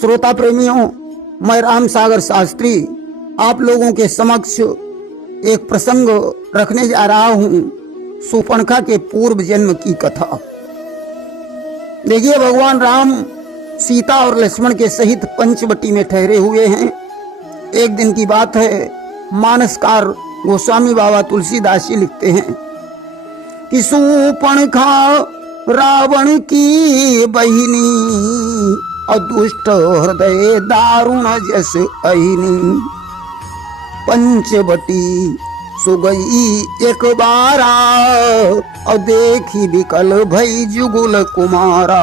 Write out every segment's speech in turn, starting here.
श्रोता प्रेमियों, मैं राम सागर शास्त्री आप लोगों के समक्ष एक प्रसंग रखने जा रहा हूं, शूर्पणखा के पूर्व जन्म की कथा। देखिए, भगवान राम सीता और लक्ष्मण के सहित पंचवटी में ठहरे हुए हैं। एक दिन की बात है, मानसकार गोस्वामी बाबा तुलसीदास जी लिखते हैं कि शूर्पणखा रावण की बहिनी और दुष्ट हृदय दारुण जस अहिनी, पंचवटी सो गई एक बारा और देखी विकल भई जुगुल कुमारा।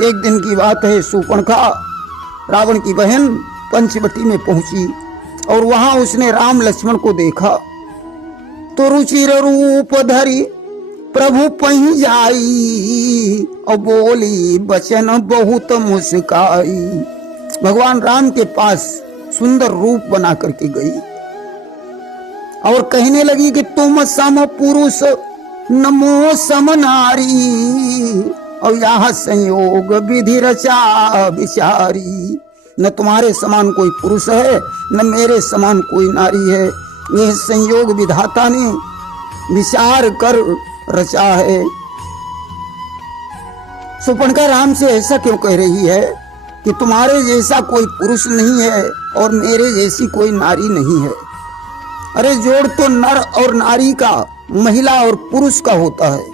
एक दिन की बात है, शूर्पणखा रावण की बहन पंचवटी में पहुंची और वहां उसने राम लक्ष्मण को देखा तो रुचिर रूप धरी प्रभु पही जाई और बोली बचन बहुत मुस्काई। भगवान राम के पास सुंदर रूप बना करके गई और कहने लगी कि तुम सम पुरुष नमो सम नारी और यह संयोग विधि रचा विचारी। न तुम्हारे समान कोई पुरुष है, न मेरे समान कोई नारी है। यह संयोग विधाता ने विचार कर रचा है। शूर्पणखा राम से ऐसा क्यों कह रही है कि तुम्हारे जैसा कोई पुरुष नहीं है और मेरे जैसी कोई नारी नहीं है। अरे जोड़ तो नर और नारी का, महिला और पुरुष का होता है,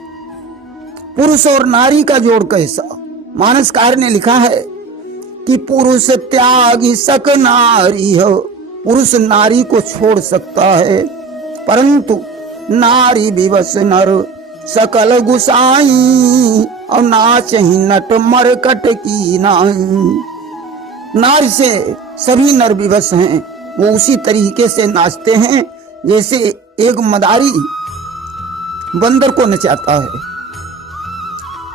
पुरुष और नारी का जोड़ कैसा। मानसकार ने लिखा है कि पुरुष त्यागी सक नारी हो, पुरुष नारी को छोड़ सकता है, परंतु नारी विवश नर सकल गुसाई और नाचही नट मरकट की नाई। नारी से सभी नर विवश हैं, वो उसी तरीके से नाचते हैं जैसे एक मदारी बंदर को नचाता है।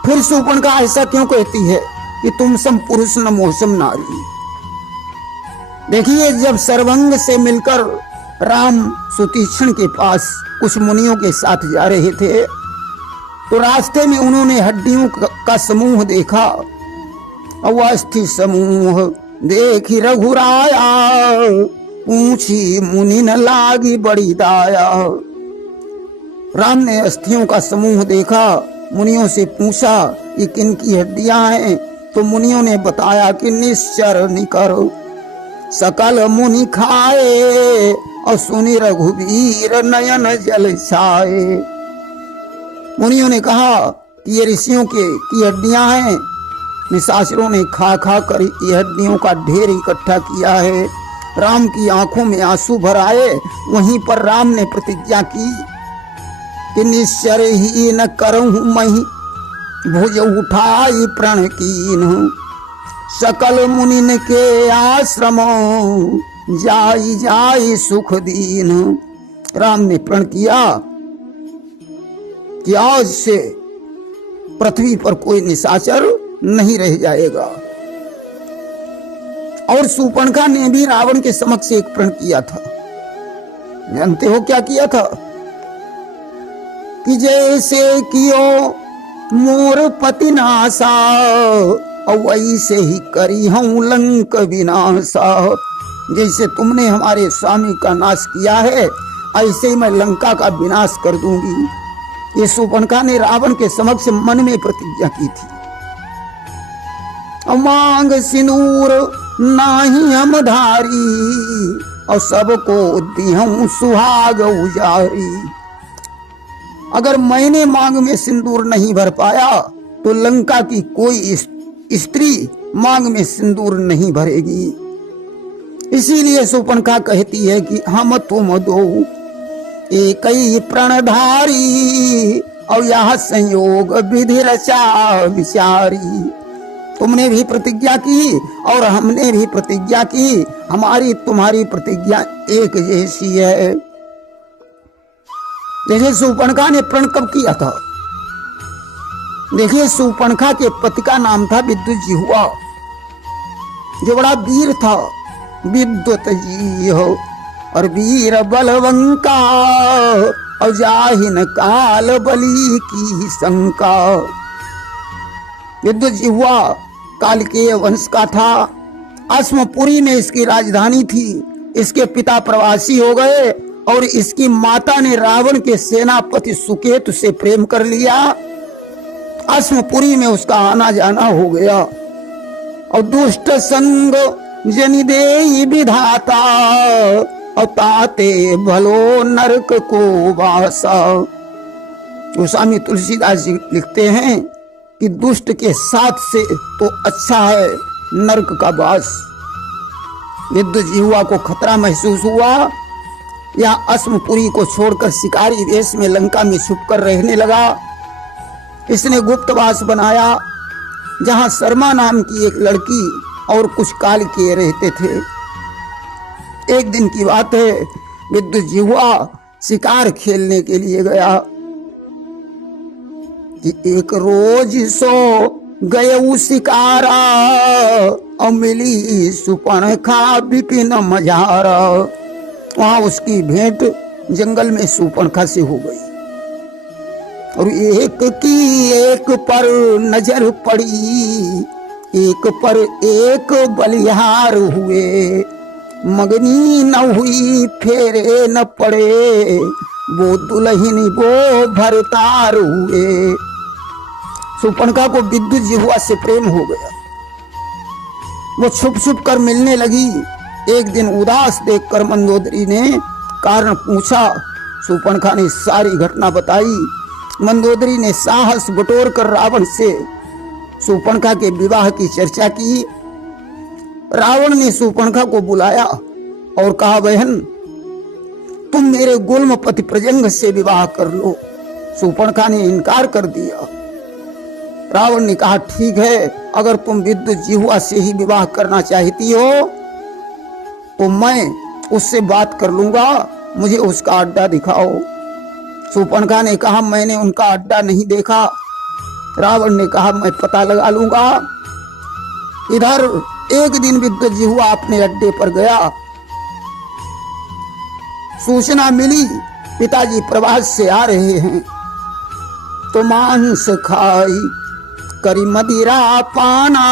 फिर शूर्पणखा ऐसा क्यों कहती है कि तुम सम पुरुष न मोसम नारी। देखिए, जब सर्वंग से मिलकर राम सुतीक्ष्ण के पास कुछ मुनियों के साथ जा रहे थे तो रास्ते में उन्होंने हड्डियों का समूह देखा। अवस्थि समूह देखी रघुराया, पूछी मुनि न लागी बड़ी दाया। राम ने अस्थियों का समूह देखा, मुनियों से पूछा ये किन की हड्डियां हैं, तो मुनियों ने बताया कि निश्चर निकर सकल मुनि खाए और सुनि रघुवीर नयन जल छाए। मुनियों ने कहा कि ये ऋषियों की हड्डियां हैं, निशाचरों ने खा खा कर ये हड्डियों का ढेर इकट्ठा किया है। राम की आंखों में आंसू भर आए। वहीं पर राम ने प्रतिज्ञा की कि निश्चर ही न करहूं मही भुज उठाई प्रण कीन, सकल मुनिन के आश्रम जाई जाई सुख दीन। राम ने प्रण किया कि आज से पृथ्वी पर कोई निशाचर नहीं रह जाएगा। और शूर्पणखा ने भी रावण के समक्ष एक प्रण किया था। जानते हो क्या किया था? कि जैसे कियो मोर पति नासा और वैसे ही करी हूं लंक विनाशा। जैसे तुमने हमारे स्वामी का नाश किया है, ऐसे ही मैं लंका का विनाश कर दूंगी। ये शूर्पणखा ने रावण के समक्ष मन में प्रतिज्ञा की थी। मांग सिंदूर नाही हम धारी और सबको दिहूं सुहाग उजारी। अगर मैंने मांग में सिंदूर नहीं भर पाया तो लंका की कोई स्त्री मांग में सिंदूर नहीं भरेगी। इसीलिए शूर्पणखा कहती है कि हम तुम दो एक ही प्रणधारी और यह संयोग विधि रचा विचारी। तुमने भी प्रतिज्ञा की और हमने भी प्रतिज्ञा की, हमारी तुम्हारी प्रतिज्ञा एक जैसी है। देखिए, शूर्पणखा ने प्रण कब किया था? देखिए, शूर्पणखा के पति का नाम था विद्युत जिह्वा, जो बड़ा वीर था। विद्युत जी हो और वीर बलवंका और जाहिन काल बली की शंका। विद्युत जिह्वा काल के वंश का था अस्मपुरी में इसकी राजधानी थी। इसके पिता प्रवासी हो गए और इसकी माता ने रावण के सेनापति सुकेतु से प्रेम कर लिया। अस्मपुरी में उसका आना जाना हो गया और दुष्ट संग जनि देई विधाता और ताते भलो नरक को वासा। गोस्वामी तुलसीदास जी लिखते हैं कि दुष्ट के साथ से तो अच्छा है नरक का वास। विद्युत जिह्वा को खतरा महसूस हुआ। या अस्मपुरी को छोड़कर शिकारी वेश में लंका में छुपकर रहने लगा। इसने गुप्तवास बनाया जहां शर्मा नाम की एक लड़की और कुछ काल किए रहते थे। एक दिन की बात है, विद्युत जिह्वा शिकार खेलने के लिए गया कि एक रोज सो गए शिकारा और मिली सुपर्णखा विपिन मझारा। वहां उसकी भेंट जंगल में सुपर्णखा से हो गई और एक की एक पर नजर पड़ी, एक पर एक बलिहार हुए। मगनी न हुई फेरे न पड़े, वो दुल्हन वो भरतार हुए। सुपर्णखा को विद्युत जिह्वा से प्रेम हो गया। वो छुप छुप कर मिलने लगी। एक दिन उदास देखकर मंदोदरी ने कारण पूछा। सुपर्णखा ने सारी घटना बताई। मंदोदरी ने साहस बटोर कर रावण से सुपर्णखा के विवाह की चर्चा की। रावण ने सुपर्णखा को बुलाया और कहा, बहन तुम मेरे गुल्म पति प्रजंग से विवाह कर लो। सुपर्णखा ने इनकार कर दिया। रावण ने कहा, ठीक है, अगर तुम विद्युत जिह्वा से ही विवाह करना चाहती हो तो मैं उससे बात कर लूंगा, मुझे उसका अड्डा दिखाओ। सुपर्णखा ने कहा, मैंने उनका अड्डा नहीं देखा। रावण ने कहा, मैं पता लगा लूंगा। इधर एक दिन विद्युत जिह्वा अपने अड्डे पर गया। सूचना मिली पिताजी प्रवास से आ रहे हैं तो मांस खाई करी मदिरा पाना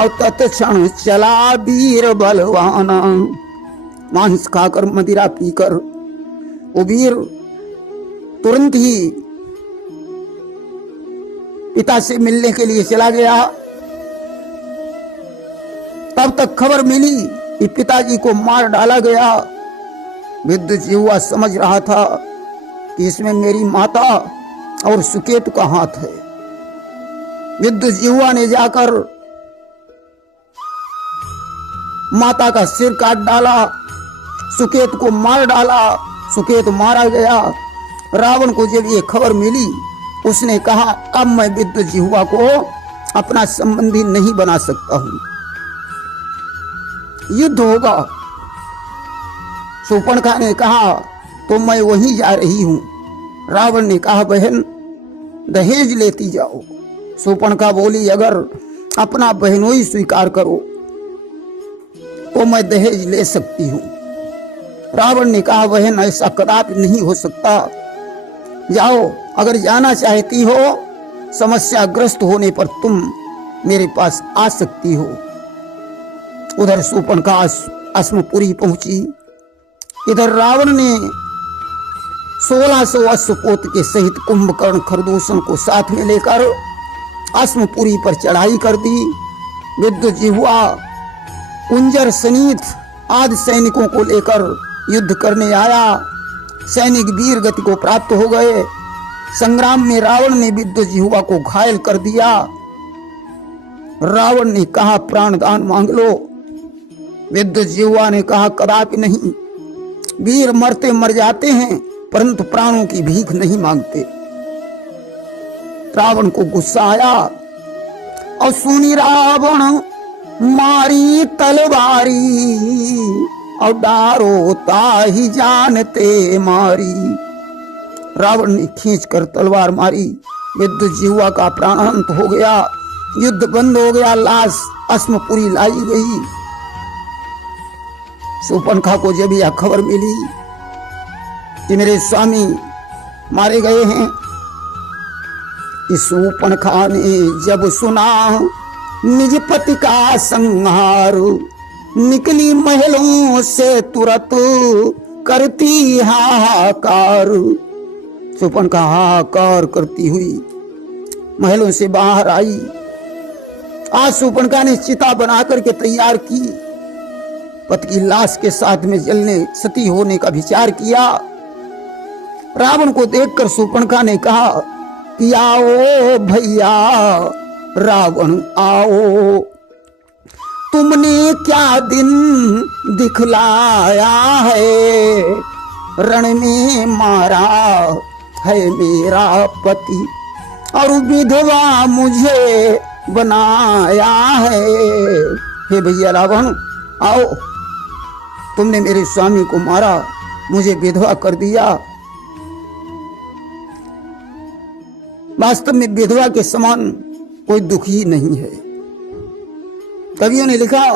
और तत्क्षण चला वीर बलवाना। मांस खाकर मदिरा पीकर वो वीर तुरंत ही पिता से मिलने के लिए चला गया। तब तक खबर मिली कि पिताजी को मार डाला गया। विद्युत जिह्वा समझ रहा था कि इसमें मेरी माता और सुकेतु का हाथ है। विद्युत जिह्वा ने जाकर माता का सिर काट डाला, सुकेतु को मार डाला। सुकेतु मारा गया। रावण को जब ये खबर मिली उसने कहा, अब मैं विद्युत जिह्वा को अपना संबंधी नहीं बना सकता हूं, युद्ध होगा। सुपर्णखा ने कहा, तो मैं वहीं जा रही हूं। रावण ने कहा, बहन दहेज लेती जाओ। सुपर्णखा बोली, अगर अपना बहनोई स्वीकार करो तो मैं दहेज ले सकती हूं। रावण ने कहा, बहन ऐसा कदापि नहीं हो सकता। जाओ, अगर जाना चाहती हो, समस्याग्रस्त होने पर तुम मेरे पास आ सकती हो। उधर सुपर्णखा अस्मपुरी पहुंची। इधर रावण ने 1600 अश्वपोत के सहित कुंभकर्ण खरदूषण को साथ में लेकर अस्मपुरी पर चढ़ाई कर दी। विद्युत जिह्वा कुंजर सनीत आदि सैनिकों को लेकर युद्ध करने आया। सैनिक वीर गति को प्राप्त हो गए। संग्राम में रावण ने विद्युत जिह्वा को घायल कर दिया। रावण ने कहा, प्राणदान मांग लो। विद्युत जिह्वा ने कहा, कदापि नहीं। वीर मरते मर जाते हैं परंतु प्राणों की भीख नहीं मांगते। रावण को गुस्सा आया और सुनी रावण मारी तलवारी और डारो ताही जानते मारी। रावण ने खींचकर तलवार मारी। विद्युत जिह्वा का प्राणांत हो गया। युद्ध बंद हो गया। लाश अस्मपुरी लाई गई। सुपर्णखा को जब यह खबर मिली कि मेरे स्वामी मारे गए हैं, सुपर्णखा ने जब सुना निज पति का संहार, निकली महलों से तुरंत करती हाहाकार। शूर्पणखा हाहाकार करती हुई महलों से बाहर आई। आज शूर्पणखा ने चिता बना करके तैयार की, पति की लाश के साथ में जलने सती होने का विचार किया। रावण को देखकर शूर्पणखा ने कहा कि आओ भैया रावण आओ, तुमने क्या दिन दिखलाया है, रण में मारा है मेरा पति और विधवा मुझे बनाया है। हे भैया रावण आओ, तुमने मेरे स्वामी को मारा, मुझे विधवा कर दिया। वास्तव में विधवा के समान कोई दुख ही नहीं है। कवियों ने लिखा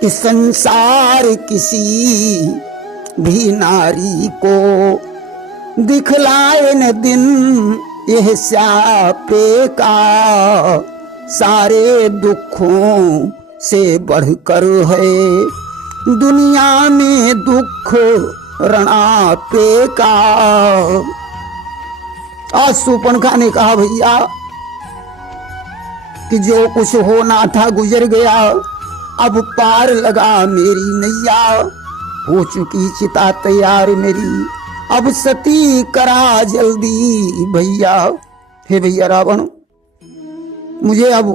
कि संसार किसी भी नारी को दिखलाए न दिन यह श्यापे का, सारे दुखों से बढ़कर है दुनिया में दुख रणापे का। आज शूर्पणखा ने कहा भैया कि जो कुछ होना था गुजर गया, अब पार लगा मेरी नैया, हो चुकी चिता तैयार मेरी, अब सती करा जल्दी भैया। हे भैया रावण मुझे अब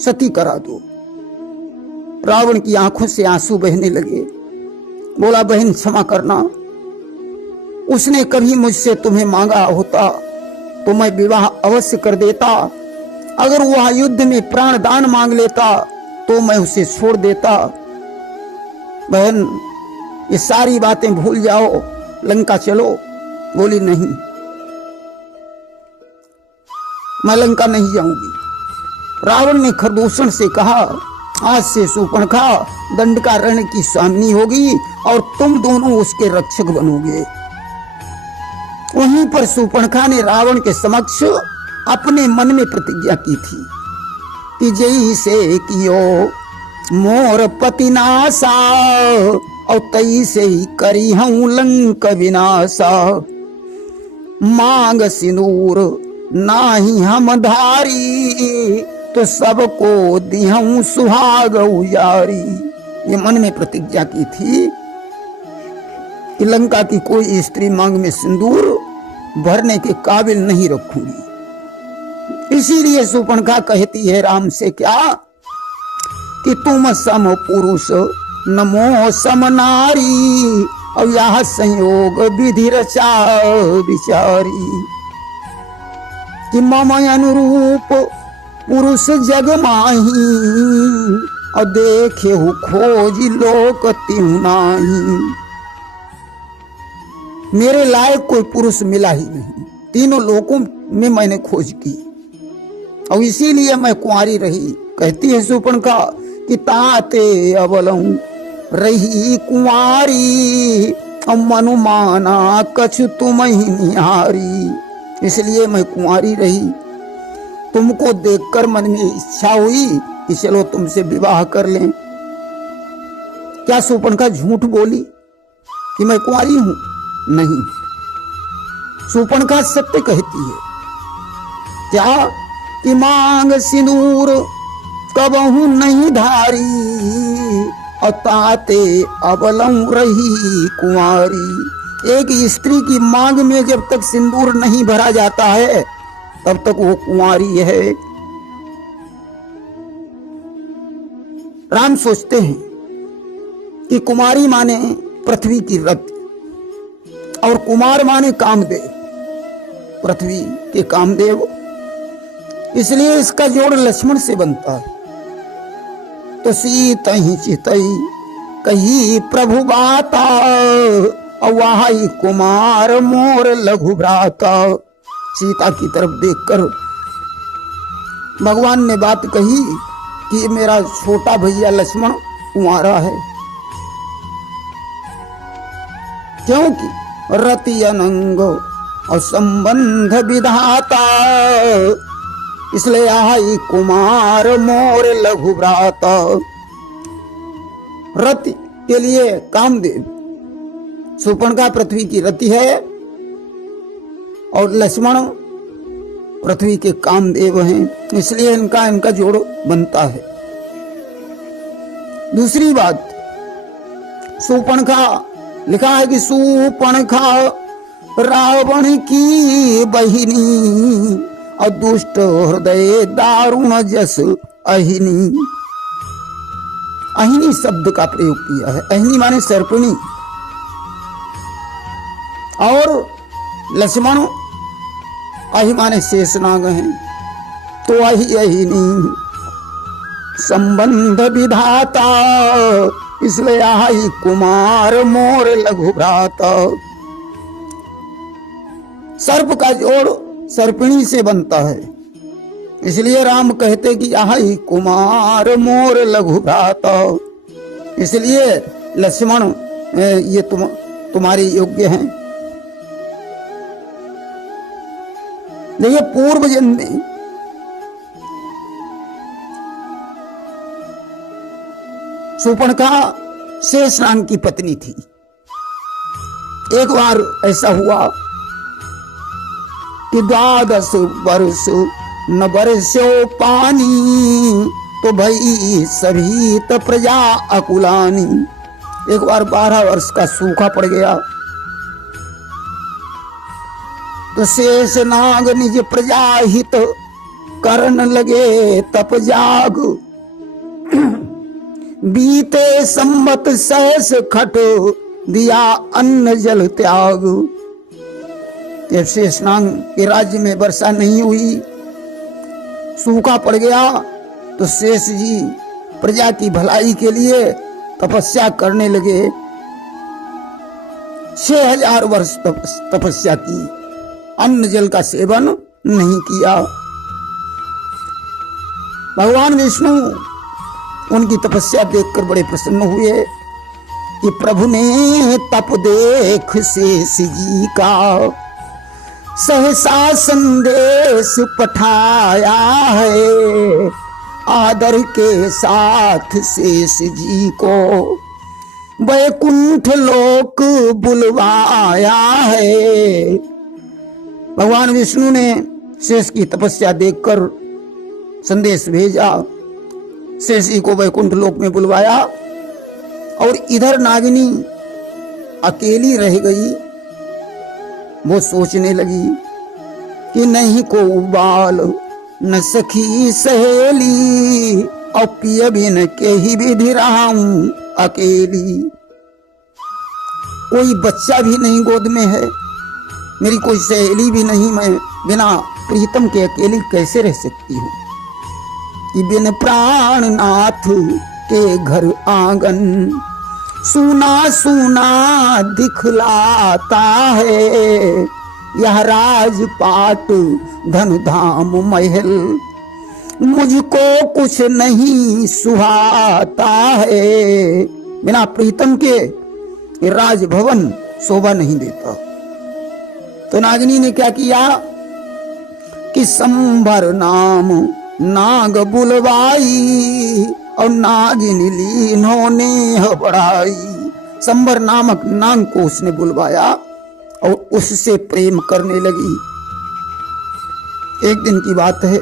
सती करा दो। रावण की आंखों से आंसू बहने लगे। बोला बहन क्षमा करना, उसने कभी मुझसे तुम्हें मांगा होता तो मैं विवाह अवश्य कर देता, अगर वह युद्ध में प्राण दान मांग लेता तो मैं उसे छोड़ देता। बहन ये सारी बातें भूल जाओ, लंका चलो। बोली नहीं, मैं लंका नहीं जाऊंगी। रावण ने खरदूषण से कहा आज से शूर्पणखा दंडकारण्य की स्वामिनी होगी और तुम दोनों उसके रक्षक बनोगे। वहीं पर शूर्पणखा ने रावण के समक्ष अपने मन में प्रतिज्ञा की थी कि जई से कियो मोर पति नासा और तई से ही करी हूं लंक विनाशा, मांग सिंदूर नाही हम धारी तो सबको दिहूं सुहाग उजारी। ये मन में प्रतिज्ञा की थी कि लंका की कोई स्त्री मांग में सिंदूर भरने के काबिल नहीं रखूंगी। इसीलिए शूर्पणखा कहती है राम से क्या कि तुम सम पुरुष नमो सम नारी, और यह संयोग विधि रचा विचारी, कि मम अनुरूप पुरुष जग माही और देखे हो खोज लोक तिहु नाही। मेरे लायक कोई पुरुष मिला ही नहीं, तीनों लोकों में मैंने खोज की और इसीलिए मैं कुंवारी रही। कहती है शूर्पणखा कि ताते अबलऊं रही कुंवारी, मनुमाना कछु तुम ही निहारी। इसलिए मैं कुंवारी रही, तुमको देखकर मन में इच्छा हुई कि चलो तुमसे विवाह कर लें। क्या शूर्पणखा झूठ बोली कि मैं कुंवारी हूं? नहीं, शूर्पणखा सत्य कहती है। क्या कि मांग सिंदूर कबहू नहीं धारी और ताते अबलऊं रही कुंवारी। एक स्त्री की मांग में जब तक सिंदूर नहीं भरा जाता है तब तक वो कुंवारी है। राम सोचते हैं कि कुमारी माने पृथ्वी की रति और कुमार माने कामदेव, पृथ्वी के कामदेव, इसलिए इसका जोड़ लक्ष्मण से बनता है। तो सीत ही चितई कही प्रभु बाता और वही कुमार मोर लघु भ्राता। सीता की तरफ देखकर भगवान ने बात कही कि मेरा छोटा भैया लक्ष्मण कुंवारा है, क्योंकि रति अनंग और संबंध विधाता, इसलिए आई कुमार मोर लघु भ्राता। रति के लिए कामदेव, शूर्पणखा पृथ्वी की रति है और लक्ष्मण पृथ्वी के कामदेव हैं, इसलिए इनका जोड़ बनता है। दूसरी बात, शूर्पणखा लिखा है कि शूर्पणखा रावण की बहिनी और दुष्ट हृदय दारुण जस अहिनी। अहिनी शब्द का प्रयोग किया है। अहिनी माने सर्पिणी, और लक्ष्मण अहि माने शेषनाग हैं, तो अहि अहिनी संबंध विधाता, इसलिए आई कुमार मोर लघु भ्राता। सर्प का जोड़ सर्पिणी से बनता है, इसलिए राम कहते कि आई कुमार मोर लघु भ्राता। इसलिए लक्ष्मण ये तुम्हारे योग्य हैं। देखिए पूर्व जन्म में शूर्पणखा शेषनाग की पत्नी थी। एक बार ऐसा हुआ कि 12 वर्ष न बरसो पानी, तो भई सभी त प्रजा अकुलानी। एक बार 12 वर्ष का सूखा पड़ गया, तो शेषनाग निज प्रजा हित करन लगे तप जाग। बीते संवत सहस खट दिया अन्न जल त्याग। जब शेषनाग के राज्य में वर्षा नहीं हुई, सूखा पड़ गया, तो शेष जी प्रजा की भलाई के लिए तपस्या करने लगे। 6000 वर्ष तपस्या की, अन्न जल का सेवन नहीं किया। भगवान विष्णु उनकी तपस्या देखकर बड़े प्रसन्न हुए कि प्रभु ने तप देख शेष जी का सहसा संदेश पठाया है। आदर के साथ शेष जी को वैकुंठ लोक बुलवाया है। भगवान विष्णु ने शेष की तपस्या देखकर संदेश भेजा, शेष जी को वैकुंठ लोक में बुलवाया। और इधर नागिनी अकेली रह गई। वो सोचने लगी कि नहीं को बाल न सखी सहेली, और पिय बिन के ही विधि रहूं अकेली। कोई बच्चा भी नहीं गोद में है, मेरी कोई सहेली भी नहीं, मैं बिना प्रीतम के अकेली कैसे रह सकती हूँ। कि बिन प्राणनाथ के घर आंगन सुना सुना दिखलाता है। यह राजपाट धन धाम महल मुझको कुछ नहीं सुहाता है। बिना प्रीतम के राजभवन शोभा नहीं देता। तो नागिनी ने क्या किया कि संभर नाम नाग बुलवाई, और नागिनी लीनो नेह बढ़ाई। संबर नामक नाग को उसने बुलवाया और उससे प्रेम करने लगी। एक दिन की बात है,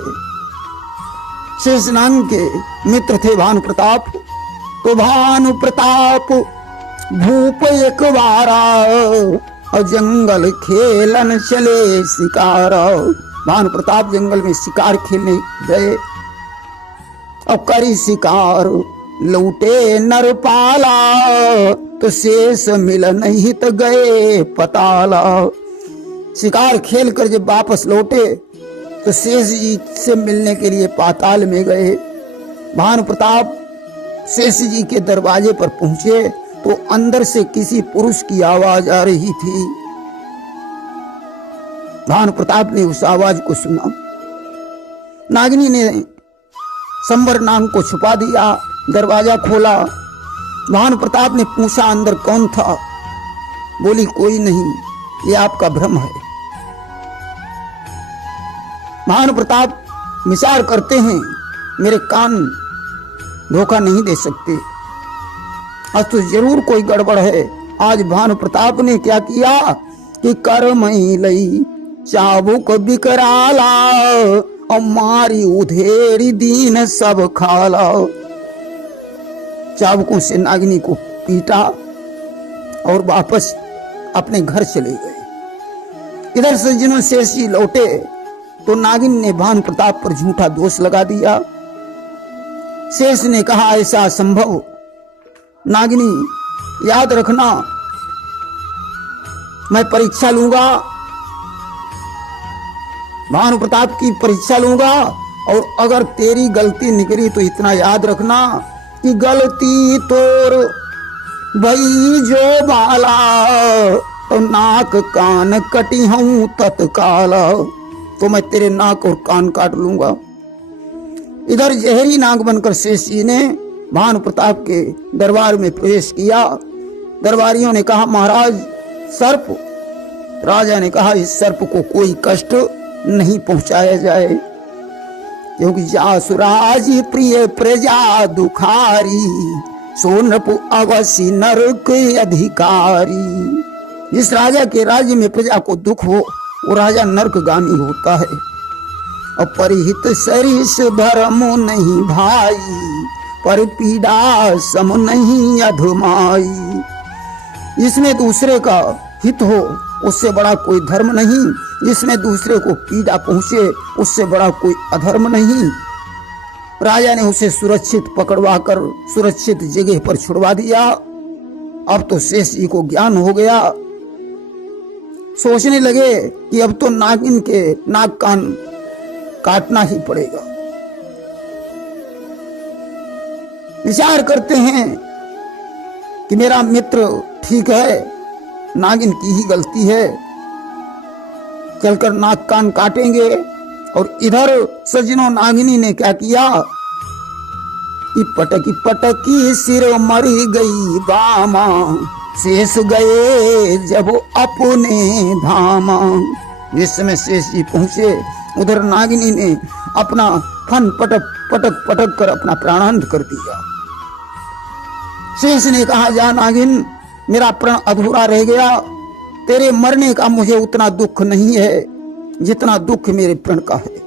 शेषनाग के मित्र थे भानु प्रताप। तो भानु प्रताप भूप एक बारा, और जंगल खेलन चले शिकारा। भानु प्रताप जंगल में शिकार खेलने गए, और करी शिकार लूटे नरपाला। तो शेष मिलन हित गए पताला। शिकार खेल कर जब वापस लौटे तो शेष जी से मिलने के लिए पाताल में गए। भानु प्रताप शेष जी के दरवाजे पर पहुंचे तो अंदर से किसी पुरुष की आवाज आ रही थी। भानु प्रताप ने उस आवाज को सुना। नागिनी ने संबर नाग को छुपा दिया, दरवाजा खोला। भानु प्रताप ने पूछा अंदर कौन था। बोली कोई नहीं, ये आपका भ्रम है। महान प्रताप विचार करते हैं, मेरे कान धोखा नहीं दे सकते, आज तो जरूर कोई गड़बड़ है। आज भानु प्रताप ने क्या किया कि कर मई लई चाबुक बिकराला और मारी उधेरी दीन सब खाला। चाबुकों से नागिनी को पीटा और वापस अपने घर चले गए। इधर सज्जनों शेष जी लौटे तो नागिन ने भानु प्रताप पर झूठा दोष लगा दिया। शेष ने कहा ऐसा असंभव, नागिनी याद रखना मैं परीक्षा लूंगा, भानु प्रताप की परीक्षा लूंगा, और अगर तेरी गलती निकली तो इतना याद रखना कि गलती तोर भई जो बाला तो नाक कान कटी हूं तत्काल, तो मैं तेरे नाक और कान काट लूंगा। इधर जहरी नाग बनकर शेष जी ने भानु प्रताप के दरबार में प्रवेश किया। दरबारियों ने कहा महाराज सर्प। राजा ने कहा इस सर्प को कोई कष्ट नहीं पहुंचाया जाए, क्योंकि जासुराज प्रिय प्रजा दुखारी सोनप अवश्य नरक अधिकारी। जिस राजा के राज्य में प्रजा को दुख हो वो राजा नरकगामी होता है। और परिहित सरिस धर्म नहीं भाई, पर पीड़ा सम नहीं अधमाई। जिसमें दूसरे का हित हो उससे बड़ा कोई धर्म नहीं, जिसमें दूसरे को पीड़ा पहुंचे उससे बड़ा कोई अधर्म नहीं। राजा ने उसे सुरक्षित पकड़वाकर सुरक्षित जगह पर छुड़वा दिया। अब तो शेष जी को ज्ञान हो गया। सोचने लगे कि अब तो नागिन के नाक कान काटना ही पड़ेगा। विचार करते हैं कि मेरा मित्र ठीक है, नागिन की ही गलती है, चलकर नाक कान काटेंगे। और इधर सज्जनों नागिनी ने क्या किया कि पटकी पटकी सिर मरी गई बामा, शेष गए जब अपने धामा। जिस समय शेष जी पहुंचे उधर नागिनी ने अपना फन पटक पटक पटक कर अपना प्राणांत कर दिया। शेष ने कहा जा नागिन, मेरा प्राण अधूरा रह गया, तेरे मरने का मुझे उतना दुख नहीं है जितना दुख मेरे प्रण का है।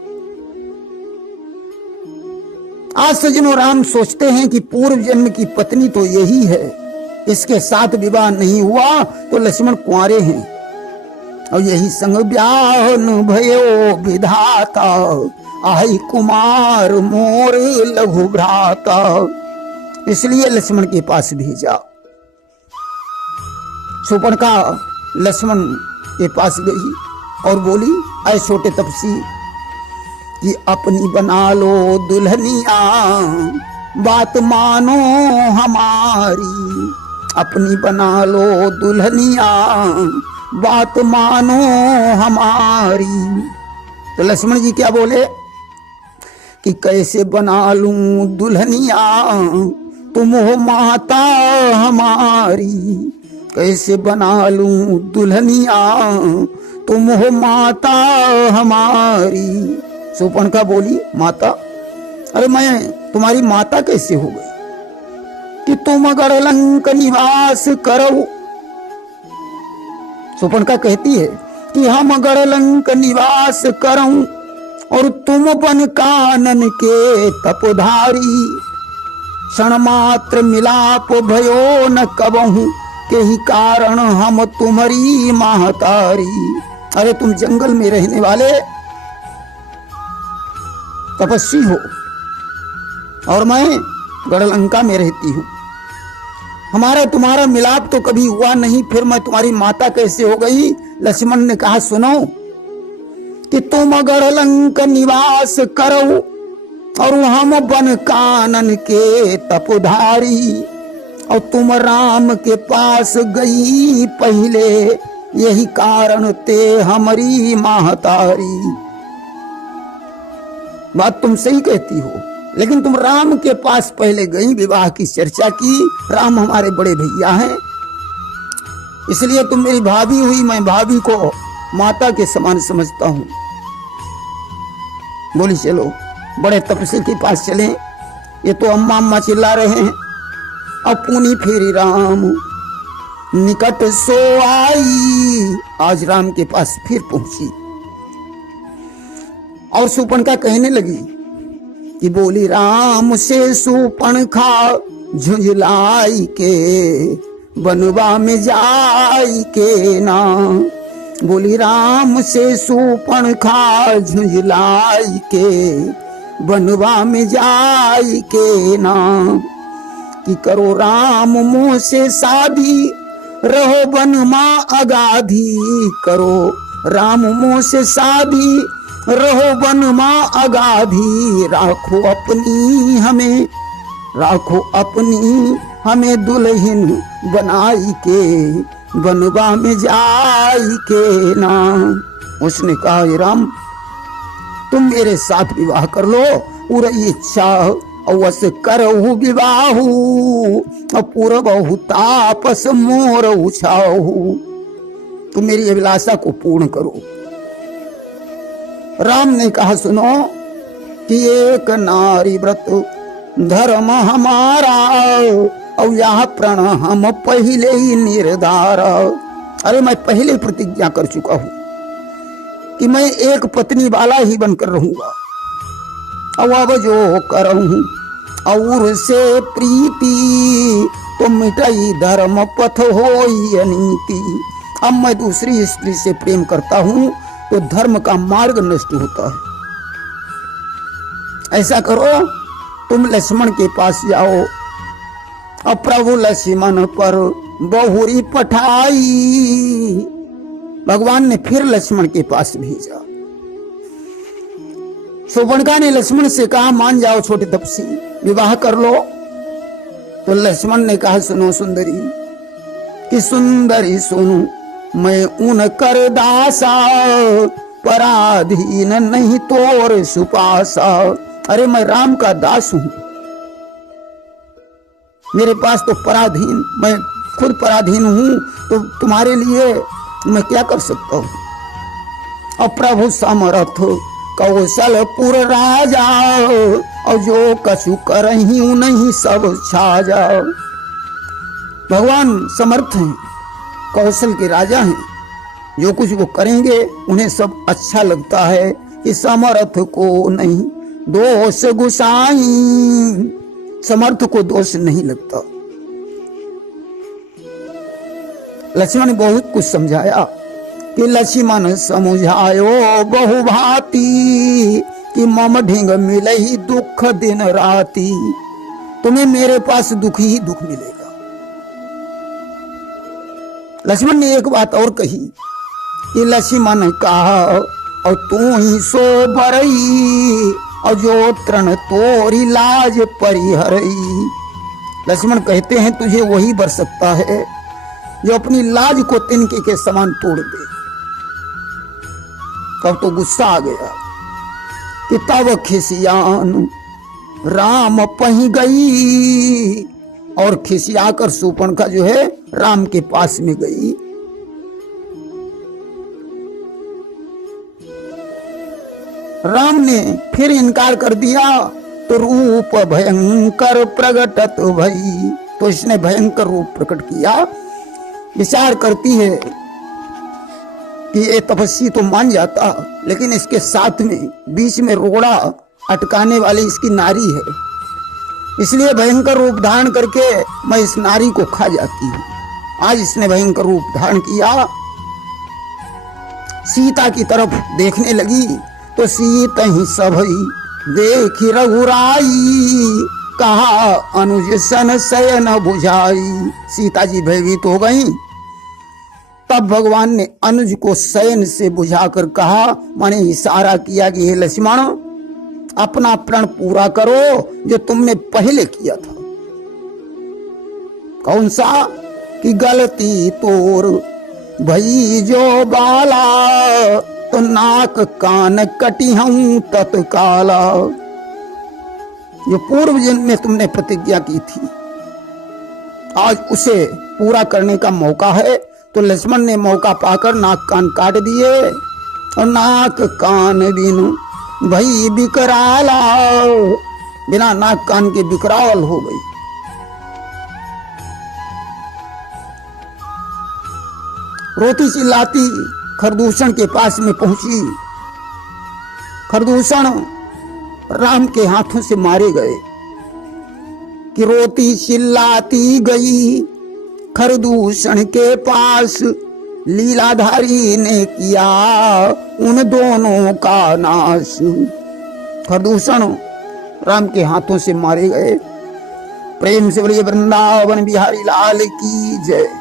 आज सज्जनों राम सोचते हैं कि पूर्व जन्म की पत्नी तो यही है, इसके साथ विवाह नहीं हुआ तो लक्ष्मण कुंवारे हैं, और यही संग ब्याह भयो विधाता, आई कुमार मोर लघु भ्राता। इसलिए लक्ष्मण के पास भेजा। शूर्पणखा लक्ष्मण के पास गई और बोली ऐ छोटे तपसी कि अपनी बना लो दुल्हनिया, बात मानो हमारी, अपनी बना लो दुल्हनिया, बात मानो हमारी। तो लक्ष्मण जी क्या बोले कि कैसे बना लूं दुल्हनिया, तुम हो माता हमारी, कैसे बना लूं दुल्हनिया, तुम हो माता हमारी। शूर्पणखा बोली माता, अरे मैं तुम्हारी माता कैसे हो गई कि तुम गढ़ लंक निवास करो। शूर्पणखा कहती है कि हम गढ़ लंक निवास करूं और तुम बन कानन के तपधारी, क्षण मात्र मिलाप भयो न कबहू, के ही कारण हम तुम्हारी महतारी। अरे तुम जंगल में रहने वाले तपस्वी हो और मैं गढ़लंका में रहती हूँ, हमारा तुम्हारा मिलाप तो कभी हुआ नहीं, फिर मैं तुम्हारी माता कैसे हो गई। लक्ष्मण ने कहा सुनो कि तुम गढ़लंक निवास करो और हम बन कानन के तपधारी, और तुम राम के पास गई पहले, यही कारण ते हमारी महतारी। बात तुम सही कहती हो, लेकिन तुम राम के पास पहले गई, विवाह की चर्चा की, राम हमारे बड़े भैया हैं, इसलिए तुम मेरी भाभी हुई, मैं भाभी को माता के समान समझता हूं। बोली चलो बड़े तपस्वी के पास चले, ये तो अम्मा अम्मा चिल्ला रहे हैं। अब पुनी फेरी राम निकट सो आई, आज राम के पास फिर पहुंची और सुपर्णखा कहने लगी कि बोली राम से सुपर्णखा झुंझलाई के बनवा में जाई के ना। बोली राम से सुपर्णखा झुंझलाई के बनवा में जाई के ना। कि करो राम मोह से शादी रहो वन माँ अगाधी, करो राम मोह से शादी रहो वन माँ अगाधी। राखो अपनी हमें, राखो अपनी हमें दुल्हन बनाई के बनवा में जाई के ना। उसने कहा हे राम तुम मेरे साथ विवाह कर लो, पूरी इच्छा अवश्य करहु विवाहु, पूर्वहु तापस मोर उछाहु। तुम मेरी अभिलाषा को पूर्ण करो। राम ने कहा सुनो कि एक नारी व्रत धर्म हमारा, और यह प्रण हम पहले ही निर्धार। अरे मैं पहले प्रतिज्ञा कर चुका हूं कि मैं एक पत्नी वाला ही बनकर रहूंगा, अब जो करहूं और से प्रीति, तो मिटाई धर्म पथ होई अनीति। अब मैं दूसरी स्त्री से प्रेम करता हूं तो धर्म का मार्ग नष्ट होता है। ऐसा करो तुम लक्ष्मण के पास जाओ, और प्रभु लक्ष्मण पर बहुरी पठाई। भगवान ने फिर लक्ष्मण के पास भेजा। सुपर्णखा ने लक्ष्मण से कहा मान जाओ छोटे तपसी, विवाह कर लो। तो लक्ष्मण ने कहा सुनो सुंदरी कि सुंदरी सुनो, मैं उन कर दासा पराधीन नहीं तोर सुपासा। अरे मैं राम का दास हूं, मेरे पास तो पराधीन, मैं खुद पराधीन हूं, तो तुम्हारे लिए मैं क्या कर सकता हूं। और प्रभु समर्थ कौशलपुर राजा, और जो कछु करही नहीं सब छा जाओ। भगवान समर्थ हैं, कौशल के राजा हैं, जो कुछ वो करेंगे उन्हें सब अच्छा लगता है। कि समर्थ को नहीं दोष गुसाई, समर्थ को दोष नहीं लगता। लक्ष्मण ने बहुत कुछ समझाया कि लक्ष्मण समझायो बहुभांति, कि मम ढिंग मिले ही दुख दिन राती। तुम्हें मेरे पास दुख ही दुख मिलेगा। लक्ष्मण ने एक बात और कही कि लक्ष्मण कहा और तू ही सो बरई, और जो तृण तोरी लाज परिहरई। लक्ष्मण कहते हैं तुझे वही बर सकता है जो अपनी लाज को तिनके के समान तोड़ दे। तब तो गुस्सा आ गया कि तब खिसियान राम पही गई, और खिसियाकर सुपर्णखा जो है राम के पास में गई। राम ने फिर इनकार कर दिया तो रूप भयंकर प्रगटत भई, तो इसने भयंकर रूप प्रकट किया। विचार करती है कि ये तपस्वी तो मान जाता, लेकिन इसके साथ में बीच में रोड़ा अटकाने वाली इसकी नारी है, इसलिए भयंकर रूप धारण करके मैं इस नारी को खा जाती हूँ। आज इसने भयंकर रूप धारण किया, सीता की तरफ देखने लगी तो सीता ही सभई देखी रघुराई, कहा अनुज सन शयन बुझाई। सीता जी भयभीत हो गई। तब भगवान ने अनुज को शयन से बुझाकर कहा, माने इशारा किया कि हे लक्ष्मण अपना प्रण पूरा करो जो तुमने पहले किया था। कौन सा? कि गलती तोर भई जो बाला, तो नाक कान कटी हूं तत्काला। जो पूर्व जन्म में तुमने प्रतिज्ञा की थी, आज उसे पूरा करने का मौका है। तो लक्ष्मण ने मौका पाकर नाक कान काट दिए, और नाक कान बिनु भई विकराला, बिना नाक कान के विकराल हो गई। रोती चिल्लाती खरदूषण के पास में पहुंची। खरदूषण राम के हाथों से मारे गए कि रोती चिल्लाती गई खरदूषण के पास, लीलाधारी ने किया उन दोनों का नाश। खरदूषण राम के हाथों से मारे गए। प्रेम से बोलिए वृंदावन बिहारी लाल की जय।